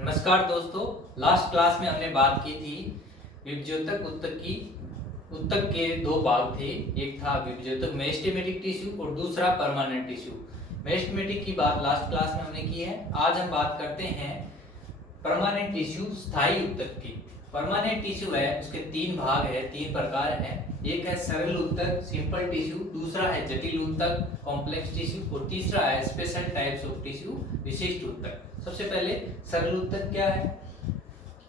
नमस्कार दोस्तों, last class में हमने बात की थी विभज्योतक उत्तक की। उत्तक के दो भाग थे, एक था विभज्योतक मेरिस्टेमेटिक टिश्यू और दूसरा परमानेंट टिश्यू। मेरिस्टेमेटिक की बात लास्ट क्लास में हमने की है। आज हम बात करते हैं परमानेंट टिश्यू, स्थायी उत्तक की। परमानेंट टिश्यू है, उसके तीन भाग है, तीन प्रकार हैं। एक है सरल उत्तक, सिंपल टिश्यू, दूसरा है जटिल उत्तक, कॉम्प्लेक्स टिश्यू, और तीसरा है स्पेशल टाइप्स ऑफ टिश्यू, विशिष्ट उत्तक। सबसे पहले सरल उत्तक क्या है?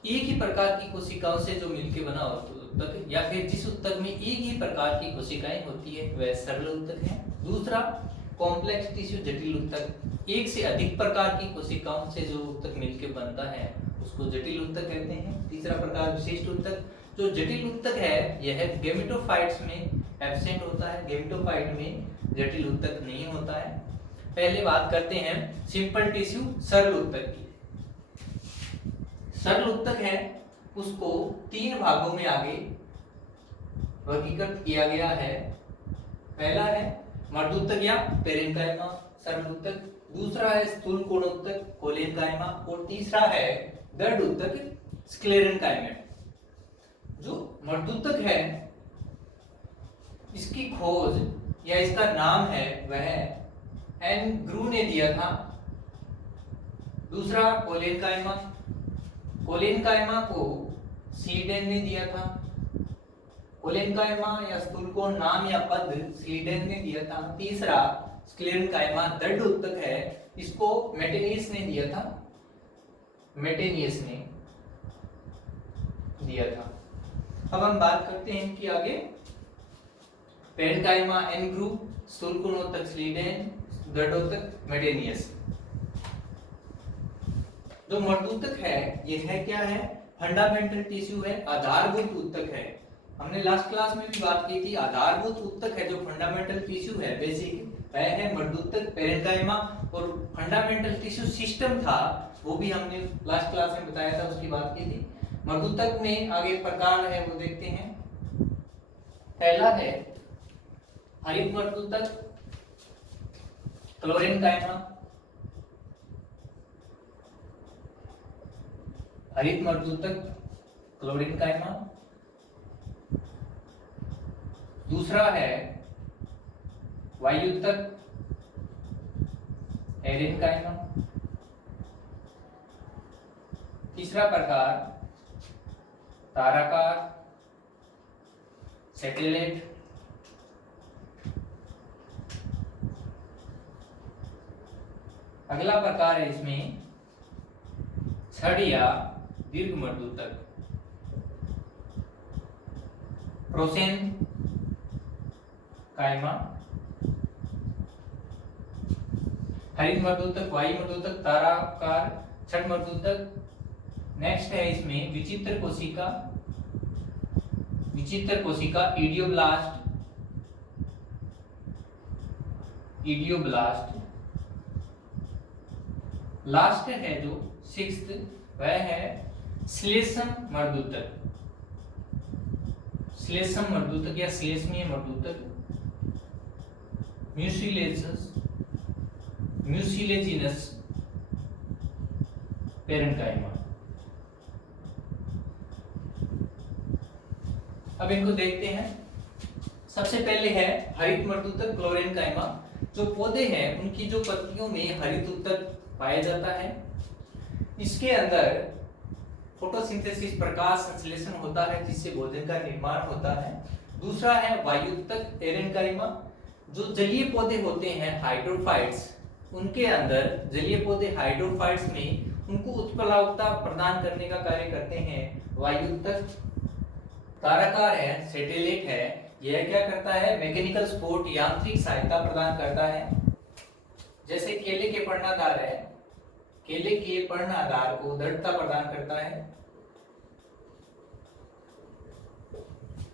एक ही प्रकार की कोशिकाओं से जो मिलकर बना उत्तक, या फिर जिस उत्तक में एक ही प्रकार की कोशिकाएं होती है, वह सरल उत्तक है। दूसरा कॉम्प्लेक्स टिश्यू, जटिल उत्तक, एक से अधिक प्रकार की कोशिकाओं से जो उत्तक मिलकर बनता है उसको जटिल उत्तक कहते हैं। तीसरा प्रकार विशिष्ट उत्तक। जो जटिल उत्तक है यह गेमेटोफाइट्स में एब्सेंट होता है, गेमेटोफाइट में जटिल उत्तक नहीं होता है। पहले बात करते हैं सिंपल टिश्यू, सरल उत्तक की। सरल उत्तक है उसको तीन भागों में आगे वर्गीकृत किया गया है। पहला है मर्दूतक या पेरेन्काइमा सरल उत्तक, दूसरा है स्थूल कोणोत्तक कोलेनकाइमा, और तीसरा है दृढ़ उत्तक स्क्लेरेनकाइमा। जो मर्दूतक है इसकी खोज या इसका नाम है वह एन ग्रू ने दिया था। दूसरा कोलेनकाइमा, कोलेनकाइमा को स्लीडेन ने दिया था। कोलेनकाइमा या स्थूलकोण नाम या पद स्लीडेन ने दिया था। तीसरा स्क्लेरेनकाइमा दृढ़ उत्तक है, इसको मेटेनियस ने दिया था, मेटेनियस ने दिया था। अब हम बात करते हैं कि आगे पेरेन्काइमा एन ग्रू, स्थूलकोणोत्तक स्लीडेन, दृढ़ोत्तक मेटेनियस। जो मर्दूतक है यह है क्या है? फंडामेंटल टिश्यू है, आधारभूत उत्तक है। हमने लास्ट क्लास में भी बात की थी, आधारभूत उत्तक है जो फंडामेंटल टिश्यू है बेसिक, वह है मर्दूतक पेरेन्काइमा। और फंडामेंटल टिश्यू सिस्टम था वो भी हमने लास्ट क्लास में बताया था, उसकी बात की थी। मर्दूतक में आगे प्रकार है वो देखते हैं। पहला है हरित मर्दूतक क्लोरेनकाइमा, हरित मर्दूतक क्लोरेनकाइमा। दूसरा है वायुत्तक एरेनकाइमा। तीसरा प्रकार ताराकार सैटेलाइट। अगला प्रकार है इसमें छड़ या दीर्घ मर्दूतक, प्रोसेन काइमा। हरित मर्दूतक, वायु मर्दूतक, ताराकार, छड़ मर्दूतक। नेक्स्ट है इसमें विचित्र कोशिका, विचित्र कोशिका इडियोब्लास्ट, इडियोब्लास्ट। लास्ट है जो सिक्स्थ, वह है श्लेष्म मर्दूतक, श्लेष्म मर्दूतक या श्लेष्मीय मर्दूतक, म्यूसिलेजिनस, म्यूसिलेजिनस पेरेन्काइमा। अब इनको देखते हैं। सबसे पहले है हरित मर्दूतक क्लोरेनकाइमा। जो पौधे हैं उनकी जो पत्तियों में हरित उत्तक पाया जाता है। इसके अंदर फोटोसिंथेसिस, प्रकाश संश्लेषण होता है जिससे भोजन का निर्माण होता है। दूसरा है वायुत्तक एरेनकाइमा। जो जलीय पौधे होते हैं हाइड्रोफाइट्स, उनके अंदर जलीय पौधे हाइड्रोफाइट्स में उनको उत्प्लावकता प्रदान करने का कार्य करते हैं वायुत्तक। ताराकार है, सैटेलाइट है, यह क्या करता है? मैकेनिकल सपोर्ट, यांत्रिक सहायता प्रदान करता है। जैसे केले के पर्णाधार है, केले के पर्णाधार को दृढ़ता प्रदान करता है।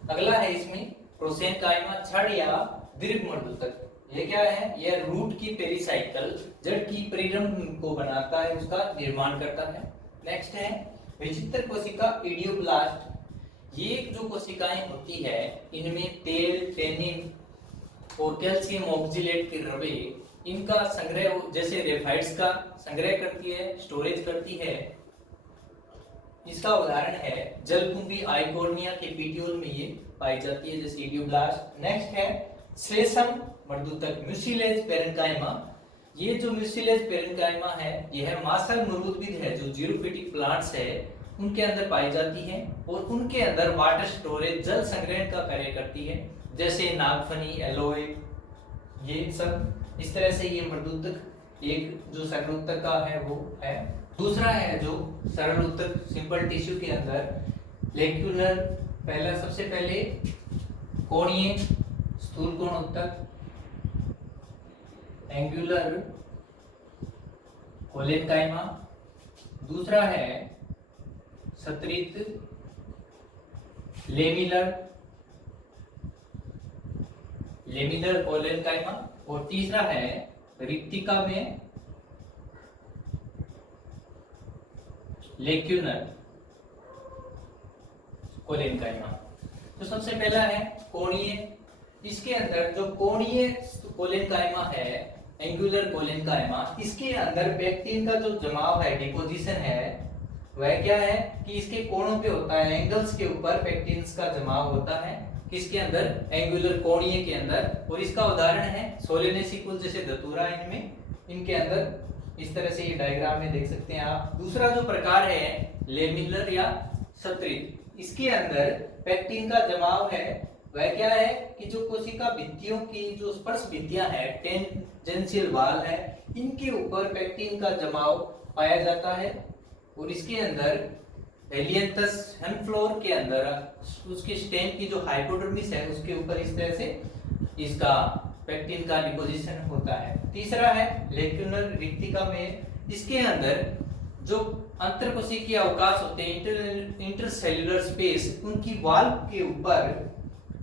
अगला है इसमें प्रोसेनकाइमा, छड़ या दीर्घ मर्दूतक। ये क्या है? यह रूट की पेरिसाइकल, जड़ की परिरंभ को बनाता है, उसका निर्माण करता है। नेक्स्ट है विचित्र कोशिका इडियोब्लास्ट। ये जो कोशिकाएं होती है इनमें तेल, टेनिन और कैल्शियम ऑक्जिलेट के रवे इनका संग्रह, जैसे रेफाइड्स का संग्रह करती है, स्टोरेज करती है। इसका उदाहरण है जलकुंभी आइकोर्निया के पेटियोल में ये पाई जाती है, जैसे इडियोब्लास्ट। नेक्स्ट है श्लेषम मर्दूतक म्यूसिलेज पेरेन्काइमा। ये जो म्यूसिलेज पेरेन्काइमा है यह मासल मरुदविद है जो जीरोफिटिक प्लांट्स है उनके अंदर पाई जाती है और उनके अंदर वाटर स्टोरेज जल संग्रहण का कार्य करती है, जैसे नागफनी, एलोए, ये सब। इस तरह से ये मर्दूतक एक जो सरल ऊतक का है वो है। दूसरा है जो सरल ऊतक सिंपल टिश्यू के अंदर लेक्यूलर, पहला सबसे पहले कोणीय स्थूल कोण ऊतक, एंगुलर कोलेनकाइमा। दूसरा है सतृत लेमिलर कोलेनकाइमा और तीसरा है रिक्तिका में लेक्यूलर कोलेनकाइमा। तो सबसे पहला है कोणीय। इसके अंदर जो कोणीय कोलेनकाइमा है, एंगुलर कोलेनकाइमा, इसके अंदर पेक्टिन का जो जमाव है, डिपोजिशन है, वह क्या है कि इसके कोणों पे होता है, एंगल्स के ऊपर पेक्टिन्स का जमाव होता है। किसके अंदर? एंगुलर कोणीय के अंदर। और इसका उदाहरण है सोलेनेसिकुल जैसे धतूरा इनमें, इनके अंदर इस तरह से ये डायग्राम में देख सकते हैं आप। दूसरा जो प्रकार है लेमिलर या सतृत, इसके अंदर पेक्टिन का जमाव है, वह क्या है कि जो कोशिका भित्तियों की जो स्पर्श भित्तियां है, टेंजेंशियल वाल है, इनके ऊपर पेक्टिन का जमाव पाया जाता है। और इसके अंदर एलियंथस हेमफ्लोर के अंदर उसके स्टेम की जो हाइपोडर्मिस है उसके ऊपर इस तरह से इसका पेक्टिन का डिपोजिशन होता है। तीसरा है लेक्यूलर रिक्तिका में, इसके अंदर जो अंतरकोशिकीय अवकाश होते हैं, इंटरसेल्युलर स्पेस, उनकी वाल के ऊपर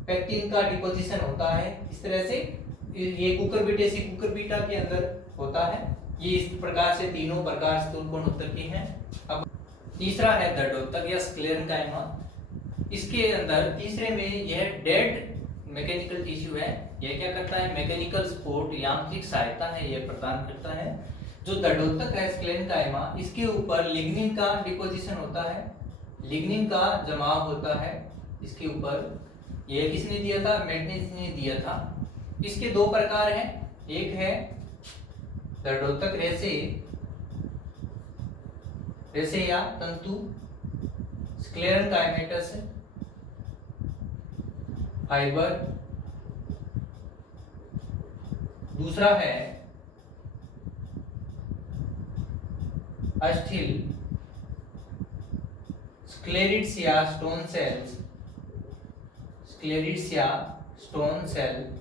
पेक्टिन का डिपोजिशन होता है। इस तरह से ये कुकुरबिटेसी कुकुरबिटा के अंदर होता है। ये इस प्रकार से तीनों प्रकार स्थूल कोण ऊतक के हैं। अब तीसरा है दंडोतक या स्क्लेरेन्काइमा। इसके अंदर तीसरे में यह डेड मैकेनिकल टिश्यू है। यह क्या करता है? मैकेनिकल सपोर्ट, यांत्रिक सहायता है यह प्रदान करता है। जो दंडोतक है स्क्लेरेन्काइमा, इसके ऊपर लिग्निन का डिपोजिशन होता है, लिग्निन का जमाव होता है इसके ऊपर। यह किसने दिया था? मैग्नीज ने दिया था। इसके दो प्रकार हैं, एक है दंडोतक रेसे या तंतु स्क्लेरेन्काइमेटस फाइबर। दूसरा है अस्थिल स्क्लेरिड्स या स्टोन सेल्स, स्क्लेरिड्स या स्टोन सेल।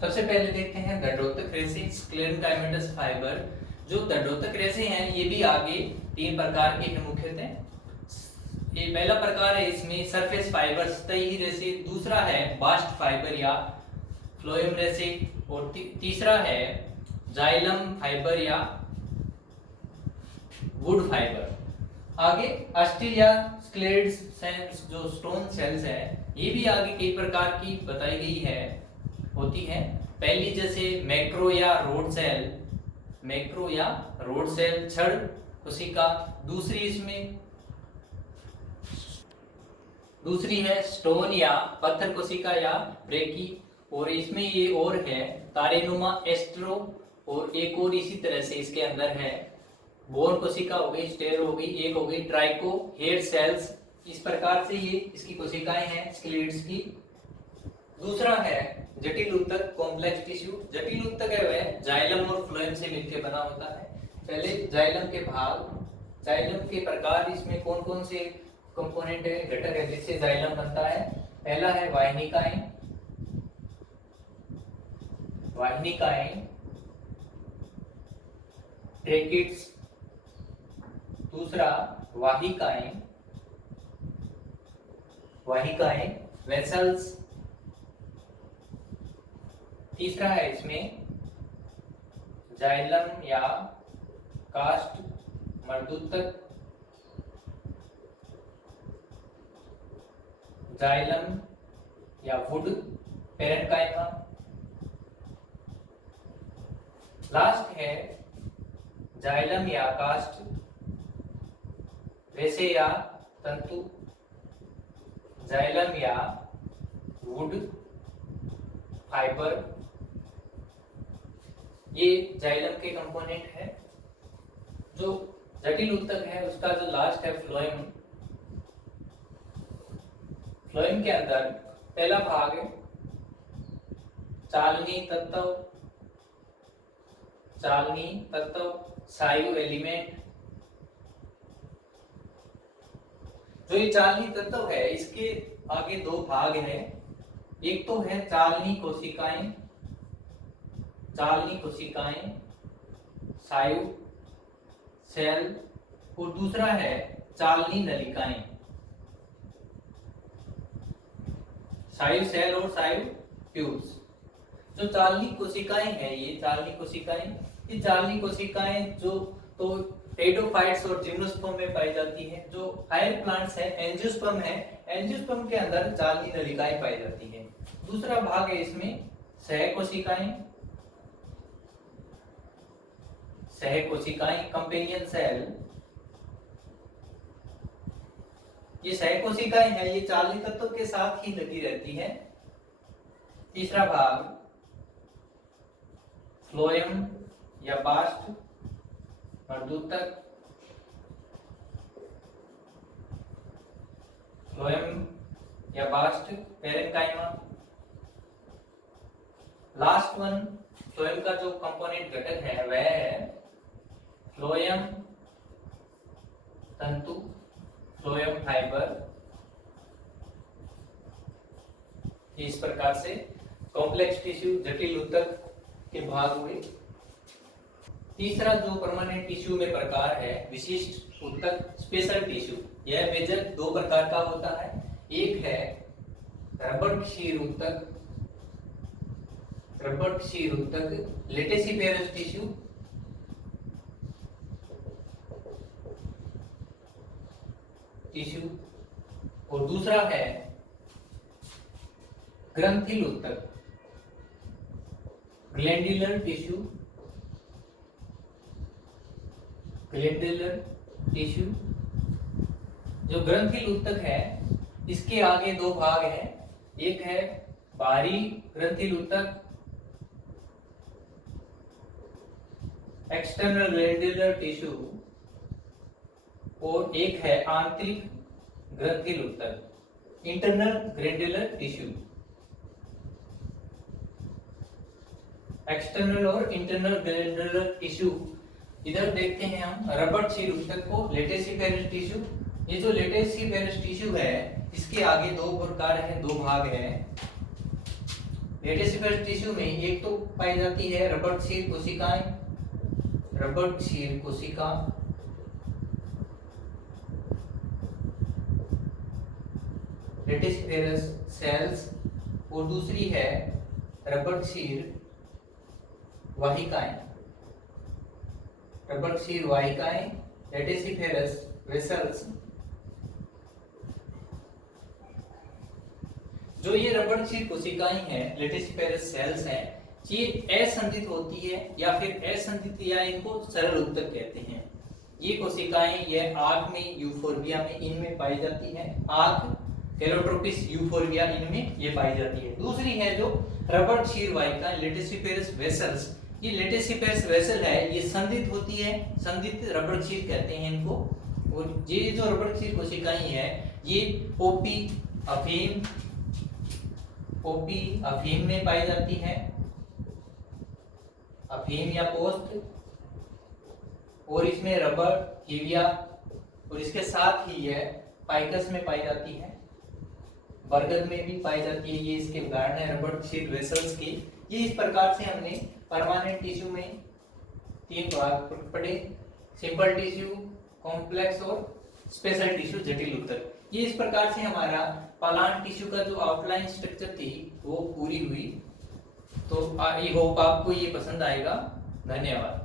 सबसे पहले देखते हैं दंडोतक रेसे स्क्लेरेन्काइमेटस फाइबर। जो दंडोतक रेसे हैं ये भी आगे तीन प्रकार के हैं मुख्यतः। ये पहला प्रकार है इसमें सरफेस फाइबर सतही रेसे, दूसरा है बास्ट फाइबर या फ्लोएम रेसे और तीसरा है जाइलम फाइबर या वुड फाइबर। आगे अस्टिल या स्क्लेरिड्स सेल्स जो स्टोन सेल्स है ये भी आगे कई प्रकार की बताई गई है होती है। पहली जैसे मैक्रो या रोड सेल, मैक्रो या रोड सेल छड़ कोशिका। दूसरी इसमें दूसरी है स्टोन या पत्थर कोशिका या ब्रेकी। और इसमें ये और है तारेनुमा एस्ट्रो। और एक और इसी तरह से इसके अंदर है बोन कोशिका हो गई, स्टेर हो गई, एक हो गई ट्राइको हेयर सेल्स। इस प्रकार से ये इसकी कोशिकाएं हैं स्क्लेरिड्स की। दूसरा है जटिल ऊतक कॉम्प्लेक्स टिश्यू। जटिल ऊतक है वह जाइलम और फ्लोएम से मिलकर बना होता है। पहले जाइलम के भाग, जाइलम के प्रकार, इसमें कौन कौन से कंपोनेंट है, घटक है जिससे जाइलम बनता है। पहला है वाहिनिकाएं, वाहिनिकाएं ट्रेकिट्स। दूसरा वाहिकाएं, वाहिकाएं वेसल्स। तीसरा है इसमें जाइलम या कास्ट मर्दूतक, जाइलम या वुड पेरेन्काइमा। लास्ट है जाइलम या कास्ट वैसे या तंतु, जाइलम या वुड, फाइबर, ये जाइलम के कंपोनेंट है। जो जटिल ऊतक है उसका जो लास्ट है फ्लोएम। फ्लोएम के अंदर पहला भाग है चालनी तत्व, चालनी तत्व, सायु एलिमेंट। जो ये चालनी तत्व है इसके आगे दो भाग है, एक तो है चालनी कोशिकाएं, चालनी कोशिकाएं सायु सेल, और दूसरा है चालनी नलिकाएं, सायु सेल और सायु ट्यूब्स। जो चालनी कोशिकाएं हैं, ये चालनी कोशिकाएं जो तो टेडोफाइट्स और जिम्नोस्पर्म में पाई जाती है। जो हायर प्लांट्स है एंजियोस्पर्म है, एंजियोस्पर्म के अंदर चालनी नलिकाएं पाई जाती है। दूसरा भाग है इसमें सहकोशिकाएं, सहकोशिकाएं कंपेनियन सेल। ये सहकोशिकाएं हैं, ये चालनी तत्व के साथ ही लगी रहती है। तीसरा भाग फ्लोएम या बास्ट, मर्दूतक, फ्लोएम या bast, parenchyma. Last one phloem का जो कंपोनेंट घटक है वह है फ्लोएम तंतु, फ्लोएम फाइबर। इस प्रकार से कॉम्प्लेक्स टिश्यू जटिल ऊतक के भाग हुए। तीसरा जो परमानेंट टिश्यू में प्रकार है विशिष्ट ऊतक, स्पेशल टिश्यू। यह मेजर दो प्रकार का होता है, एक है रबर क्षीर ऊतक, रबर क्षीर ऊतक लेटेसिफेरस टिश्यू, और दूसरा है ग्रंथिल ऊतक, ग्लैंडुलर टिश्यू, ग्लैंडुलर टिश्यू। जो ग्रंथिल ऊतक है इसके आगे दो भाग हैं, एक है बाहरी ग्रंथिल ऊतक एक्सटर्नल ग्लैंडुलर टिश्यू, और एक है आंतरिक ग्रंथिल ऊतक इंटरनल ग्लैंडुलर टिश्यू। एक्सटर्नल और इंटरनल ग्लैंडुलर टिश्यू। इधर देखते हैं हम रबर क्षीर ऊतक को, लेटेसिफेरस टिश्यू। ये जो लेटेसिफेरस टिश्यू है इसके आगे दो प्रकार है, दो भाग है। लेटेसिफेरस टिश्यू में एक तो पाई जाती है रबर क्षीर कोशिकाएं, रबर क्षीर कोशिका, लेटेसिफेरस सेल्स, और दूसरी है रबर क्षीर वाहिकाएं, रबर क्षीर वाहिकाएं, लेटेसिफेरस वेसल्स। जो ये रबर क्षीर कोशिकाएं हैं, लेटेसिफेरस सेल्स हैं, ये असंधित होती है या फिर असंधित या इनको सरल ऊतक कहते हैं। ये कोशिकाएं ये आग में, यूफोर्बिया में इनमें पाई जाती है। आग कैलोट्रोपिस यूफोर्बिया इनमें ये पाई जाती है। दूसरी है जो रबर क्षीर वाहिकाएं, लेटेसिफेरस वेसल्स। ये लेटेसिफेरस वेसल है, ये संधित होती है, संधित रबर क्षीर कहते हैं इनको। और ये जो रबर क्षीर कोशिकाएं हैं ये पोपी अफीम में पाई जाती है, अफीम या पोस्ट, और इसमें रबर हीविया, और इसके साथ ही यह पाइकस में पाई जाती है, बरगद में भी पाई जाती है। ये इसके उदाहरण है रबर क्षीर वेसल्स की। ये इस प्रकार से हमने परमानेंट टिश्यू में तीन भाग पढ़े, सिंपल टिश्यू, कॉम्प्लेक्स और स्पेशल टिश्यू जटिल ऊतक। ये इस प्रकार से हमारा प्लांट टिश्यू का जो आउटलाइन स्ट्रक्चर थी वो पूरी हुई। तो आई होप आपको ये पसंद आएगा। धन्यवाद।